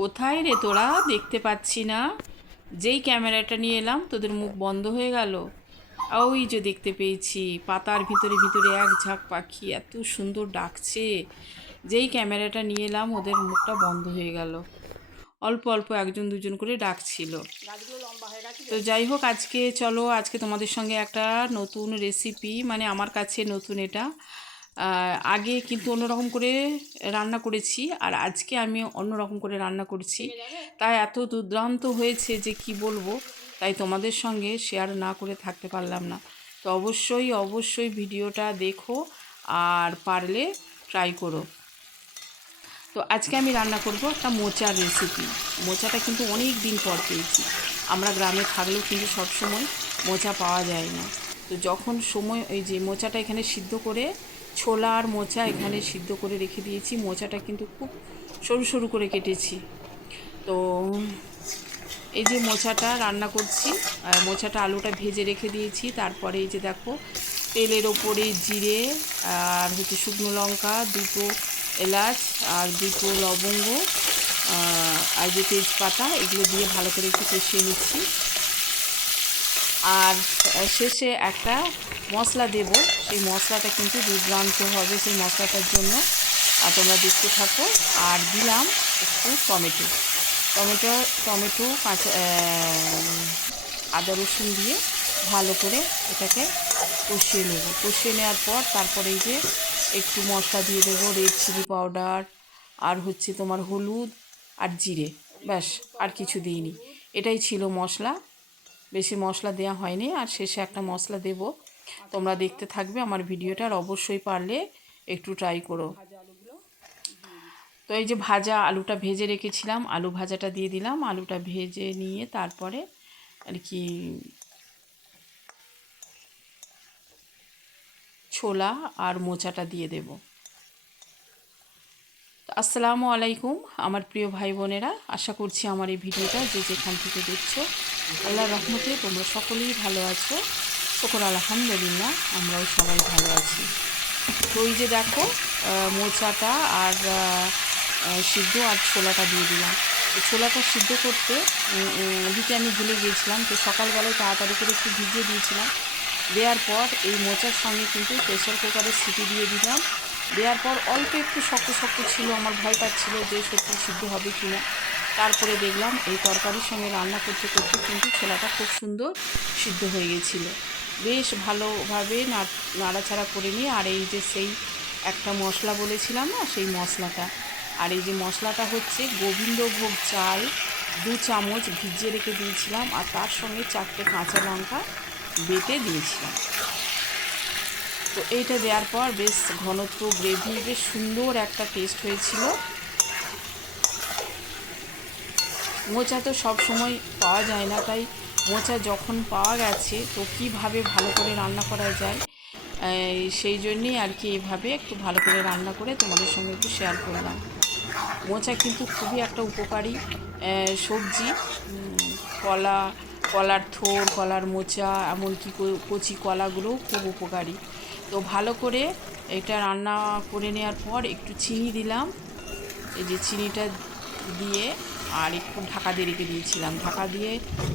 কোথায় রে তোরা? দেখতে পাচ্ছি না। যেই ক্যামেরাটা নিয়ে এলাম তোদের মুখ বন্ধ হয়ে গেল। ওই যে দেখতে পেয়েছি, পাতার ভিতরে ভিতরে এক ঝাঁক পাখি এত সুন্দর ডাকছে। যেই ক্যামেরাটা নিয়ে এলাম ওদের মুখটা বন্ধ হয়ে গেল। অল্প অল্প একজন দুজন করে ডাকছিল। তো যাই হোক, আজকে তোমাদের সঙ্গে একটা নতুন রেসিপি, মানে আমার কাছে নতুন এটা। আগে কিন্তু অন্যরকম করে রান্না করেছি, আর আজকে আমি অন্যরকম করে রান্না করছি। তাই এত দুর্দান্ত হয়েছে যে কি বলবো, তাই তোমাদের সঙ্গে শেয়ার না করে থাকতে পারলাম না। তো অবশ্যই অবশ্যই ভিডিওটা দেখো, আর পারলে ট্রাই করো। তো আজকে আমি রান্না করব একটা মোচার রেসিপি। মোচাটা কিন্তু অনেক দিন পর পেয়েছি। আমরা গ্রামে থাকলেও কিন্তু সবসময় মোচা পাওয়া যায় না। তো যখন সময়, এই যে মোচাটা এখানে সিদ্ধ করে, ছোলা আর মোচা এখানে সিদ্ধ করে রেখে দিয়েছি। মোচাটা কিন্তু খুব সরু সরু করে কেটেছি। তো এই যে মোচাটা রান্না করছি, মোচাটা আলুটা ভেজে রেখে দিয়েছি। তারপরে এই যে দেখো, তেলের ওপরে জিরে আর হচ্ছে শুকনো লঙ্কা, দুটো এলাচ আর দুটো লবঙ্গ, আর যে তেজপাতা, এগুলো দিয়ে ভালো করে একটু কষিয়ে নিচ্ছি। আর শেষে একটা মশলা দেব, সেই মশলাটা কিন্তু দুর্দান্ত হবে সেই মশলাটার জন্য। আর তোমরা দেখতে থাকো। আর দিলাম একটু টমেটো টমেটো টমেটো কাঁচা আদা রসুন দিয়ে ভালো করে এটাকে কষিয়ে নেব। কষিয়ে নেওয়ার পর তারপরে এই যে একটু মশলা দিয়ে দেবো, রেড চিলি পাউডার আর হচ্ছে তোমার হলুদ আর জিরে, ব্যাস, আর কিছু দিইনি। এটাই ছিল মশলা, বেশি মশলা দেওয়া হয়নি। আর শেষে একটা মশলা দেব, তোমরা দেখতে থাকবে আমার ভিডিওটা। আর অবশ্যই পারলে একটু ট্রাই করো। তো এই যে ভাজা আলুটা ভেজে রেখেছিলাম, আলু ভাজাটা দিয়ে দিলাম। আলুটা ভেজে নিয়ে তারপরে আর কি ছোলা আর মোচাটা দিয়ে দেব। আসসালামু আলাইকুম আমার প্রিয় ভাই বোনেরা, আশা করছি আমার এই ভিডিওটা যে যেখান থেকে দেখছো, আল্লাহর রহমতে তোমরা সকলেই ভালো আছো। শুকর আলহামদুলিল্লাহ, আমরাও সবাই ভালো আছি। তো এই যে দেখো, মোচাটা আর সিদ্ধ আর ছোলাটা দিয়ে দিলাম। তো ছোলাটা সিদ্ধ করতে দিতে আমি ভুলে গিয়েছিলাম। তো সকালবেলায় তাড়াতাড়ি করে একটু ভিজিয়ে দিয়েছিলাম। দেওয়ার পর এই মোচার সঙ্গে কিন্তু প্রেসার কুকারে সিটি দিয়ে দিলাম। দেওয়ার পর অল্প একটু শক্ত শক্ত ছিল, আমার ভয় পাচ্ছিল যে সত্যি সিদ্ধ হবে কি না। তারপরে দেখলাম এই তরকারির সঙ্গে রান্না করতে করতে কিন্তু ছোলাটা খুব সুন্দর সিদ্ধ হয়ে গেছিলো। বেশ ভালোভাবে নাড়াচাড়া করে নিয়ে, আর এই যে সেই একটা মশলা বলেছিলাম না, সেই মশলাটা, আর এই যে মশলাটা হচ্ছে গোবিন্দভোগ চাল 2 চামচ ভিজিয়ে রেখে দিয়েছিলাম, আর তার সঙ্গে 4টে কাঁচা লঙ্কা বেটে দিয়েছিলাম। তো এইটা দেওয়ার পর বেশ ঘনত্ব গ্রেভি, বেশ সুন্দর একটা টেস্ট হয়েছিল। মোচা তো সব সময় পাওয়া যায় না, তাই মোচা যখন পাওয়া গেছে তো কিভাবে ভালো করে রান্না করা যায়, সেই জন্যেই আর কি এভাবে একটু ভালো করে রান্না করে তোমাদের সঙ্গে একটু শেয়ার করলাম। মোচা কিন্তু খুবই একটা উপকারী সবজি। কলা, কলার থোড়, কলার মোচা, এমনকি কচি কলাগুলোও খুব উপকারী। তো ভালো করে এটা রান্না করে নেওয়ার পর একটু চিনি দিলাম। এই যে চিনিটা দিয়ে আর একটু ঢাকা দিয়ে রেখে দিয়েছিলাম। ঢাকা দিয়ে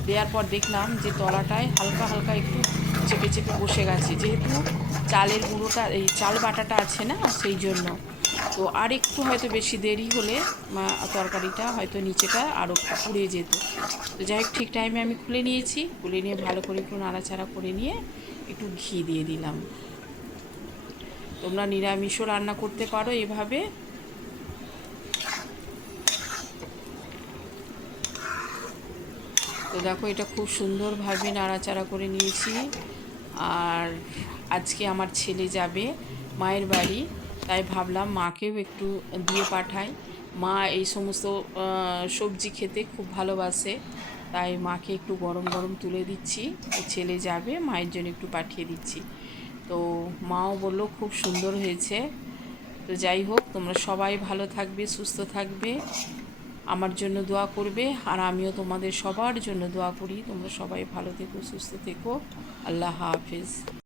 দেওয়ার পর দেখলাম যে তলাটায় হালকা হালকা একটু চেপে চেপে বসে গেছে, যেহেতু চালের গুঁড়োটা, এই চাল বাটাটা আছে না, সেই জন্য। তো আর একটু হয়তো বেশি দেরি হলে তরকারিটা হয়তো নিচেটা আরও পুড়ে যেত। তো যাই হোক, ঠিক টাইমে আমি খুলে নিয়েছি। খুলে নিয়ে ভালো করে একটু নাড়াচাড়া করে নিয়ে একটু ঘি দিয়ে দিলাম। তোমরা নিরামিষও রান্না করতে পারো এভাবে। তো দেখো, এটা খুব সুন্দরভাবে নাড়াচাড়া করে নিয়েছি। আর আজকে আমার ছেলে যাবে মায়ের বাড়ি, তাই ভাবলাম মাকেও একটু দিয়ে পাঠাই। মা এই সমস্ত সবজি খেতে খুব ভালোবাসে, তাই মাকে একটু গরম গরম তুলে দিচ্ছি। ছেলে যাবে, মায়ের জন্য একটু পাঠিয়ে দিচ্ছি। তো মাও বললো খুব সুন্দর হয়েছে। তো যাই হোক, তোমরা সবাই ভালো থাকবে, সুস্থ থাকবে, আমার জন্য দোয়া করবে। আর আমিও তোমাদের সবার জন্য দোয়া করি, তোমরা সবাই ভালো থেকো, সুস্থ থেকো। আল্লাহ হাফেজ।